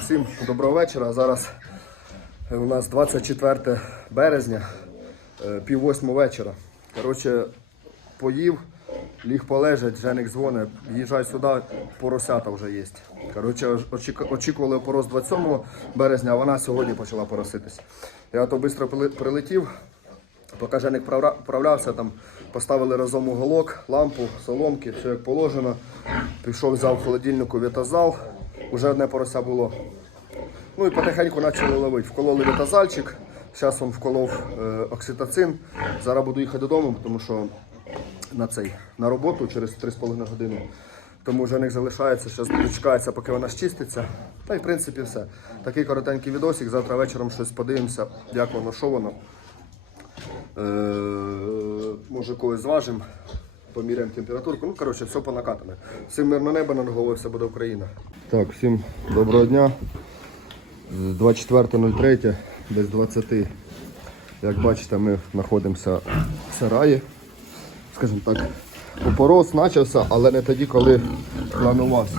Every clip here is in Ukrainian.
Всім доброго вечора. Зараз у нас 24 березня, е, пів восьму вечора. Коротше, поїв, ліг полежать, Женик дзвонить, їжджай сюди, поросята вже є. Коротше, очікували порос 27 березня, а вона сьогодні почала пороситись. Я то швидко прилетів, Поки Женик вправлявся, там поставили разом уголок, лампу, соломки, все як положено. Пішов, взяв в холодильнику вітазал, уже одне порося було. Ну і потихеньку почали ловити. Вкололи вітазальчик, зараз він вколов е, окситоцин. Зараз буду їхати додому, тому що на цей на роботу через 3,5 години. Тому Женик залишається, зараз дочекається, поки вона щиститься. Та й в принципі все. Такий коротенький відосик. Завтра вечором щось подивимося, як воно, що воно. Е, може когось зважимо, поміряємо температурку. Ну, коротше, все по накатане. Всім мирно небо над головою, все буде Україна. Так, всім доброго дня. 24.03, десь 20. Як бачите, ми знаходимося в сараї. Скажімо так, опорос почався, але не тоді, коли планувався.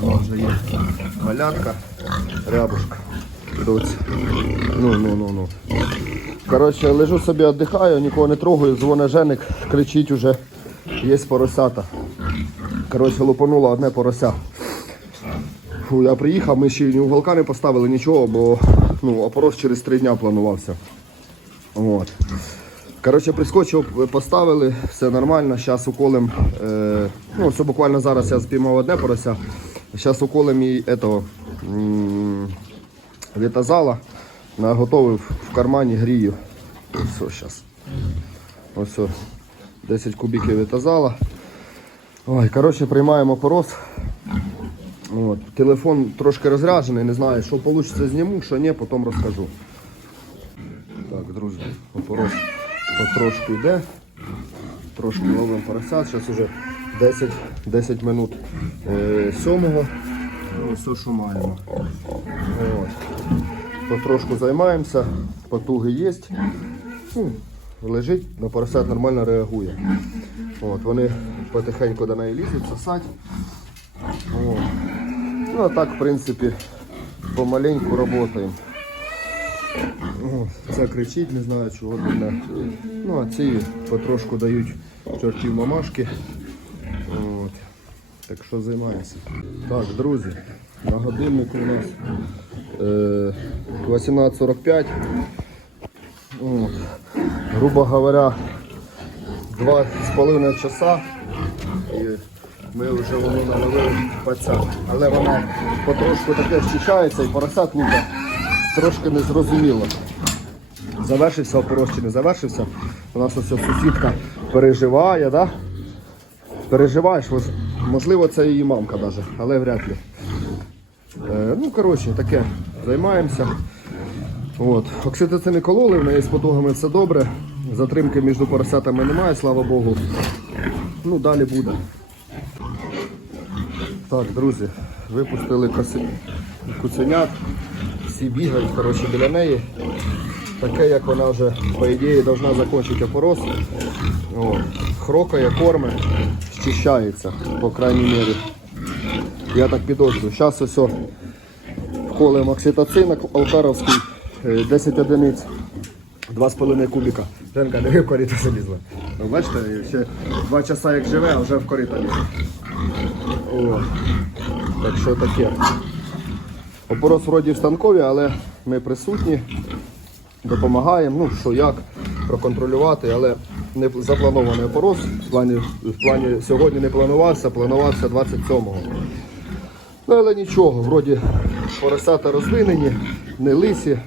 Вона вже є малятка, рябушка. Ну, ну, ну, ну. Коротше, лежу собі, віддихаю, нікого не трогаю, дзвоне Женик, кричить уже, є поросята. Коротше, лупануло одне порося. Я приїхав, ми ще ні уголка не поставили, нічого, бо ну, опорос через три дня планувався. От. Коротше, прискочив, поставили, все нормально, зараз уколем. Е, ну, все буквально зараз я спіймав одне порося. Зараз уколем і этого, вітазала. Наготовив в кармані грію. Ось зараз. Ось все. 10 кубиків вітазала. Ой, коротше, приймаємо порос. От. Телефон трошки розряджений, не знаю, що вийде, зніму, що ні, потім розкажу. Так, друзі, опорос потрошку йде. Трошки ловимо поросят. Зараз вже 10, 10 минут е, сьомого. Ну, все, що маємо. От. Потрошку займаємося, потуги є. Ну, лежить, на поросят нормально реагує. От, вони потихеньку до неї лізуть, сосать. От. Ну а так, в принципі, помаленьку працюємо. Це кричить, не знаю чого мене. Ну а ці потрошку дають чортів мамашки. От. Так що займаємося. Так, друзі, на годиннику у нас е, 18.45. Грубо говоря, два з половиною часа. І ми вже воно наловили паця. Але вона потрошку таке щищається і поросят лука трошки незрозуміло. Завершився опорос чи не завершився. У нас ось сусідка переживає, да? Переживаєш, можливо, це її мамка навіть, але вряд ли. Е, ну, коротше, таке, займаємося. От. Окситоцини кололи, в неї з потугами все добре. Затримки між поросятами немає, слава Богу. Ну, далі буде. Так, друзі, випустили куценят. Всі бігають коротше, біля неї. Таке, як вона вже, по ідеї, повинна закінчити опорос. Хрокає, корме, щищається, по крайній мірі. Я так підозрюю. Зараз ось вколимо окситоцин алкаровський, е, 10 одиниць, 2,5 кубіка. Женка, диви, в корито залізла. Ну, бачите, ще 2 часа як живе, а вже в корито лізе. О, так що таке. Опорос вроді в станкові, але ми присутні, допомагаємо, ну що як, проконтролювати, але не запланований опорос. В плані, в плані сьогодні не планувався, планувався 27-го. Ну але нічого, вроді поросята розвинені, не лисі,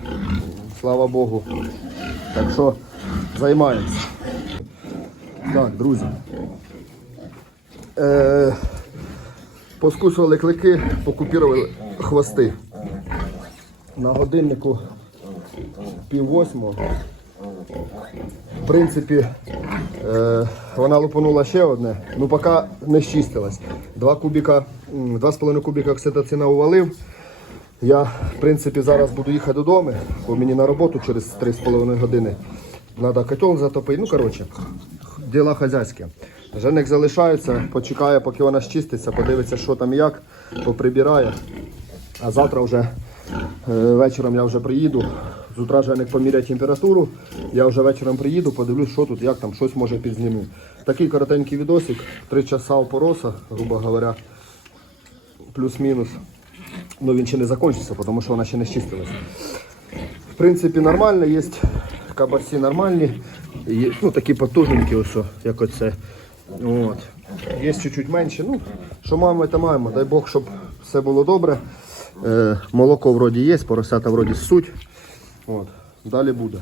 слава Богу. Так що займаємося. Так, друзі. Е, Поскусували клики, покупірували хвости. На годиннику пів восьмого. В принципі, е, вона лупанула ще одне, ну поки не щистилась. Два кубіка, два з половиною кубіка окситоцина увалив. Я, в принципі, зараз буду їхати додому, бо мені на роботу через 3,5 години. Треба котел затопити. Ну, коротше, діла хазяйські. Женик залишається, почекає, поки вона щиститься, подивиться, що там як, поприбирає. А завтра вже е, вечором я вже приїду. З утра Женик поміряє температуру. Я вже вечором приїду, подивлюсь, що тут, як там, щось може підзніму. Такий коротенький відосик, 3 часа опороса, грубо говоря, плюс-мінус. Ну він ще не закінчиться, тому що вона ще не щистилась. В принципі, нормально, є кабасі нормальні, є, ну такі потужненькі, ось, як оце. От. Є чуть-чуть менше. Ну, що маємо, то маємо. Дай Бог, щоб все було добре. Е, молоко вроді є, поросята вроді суть. От. Далі буде.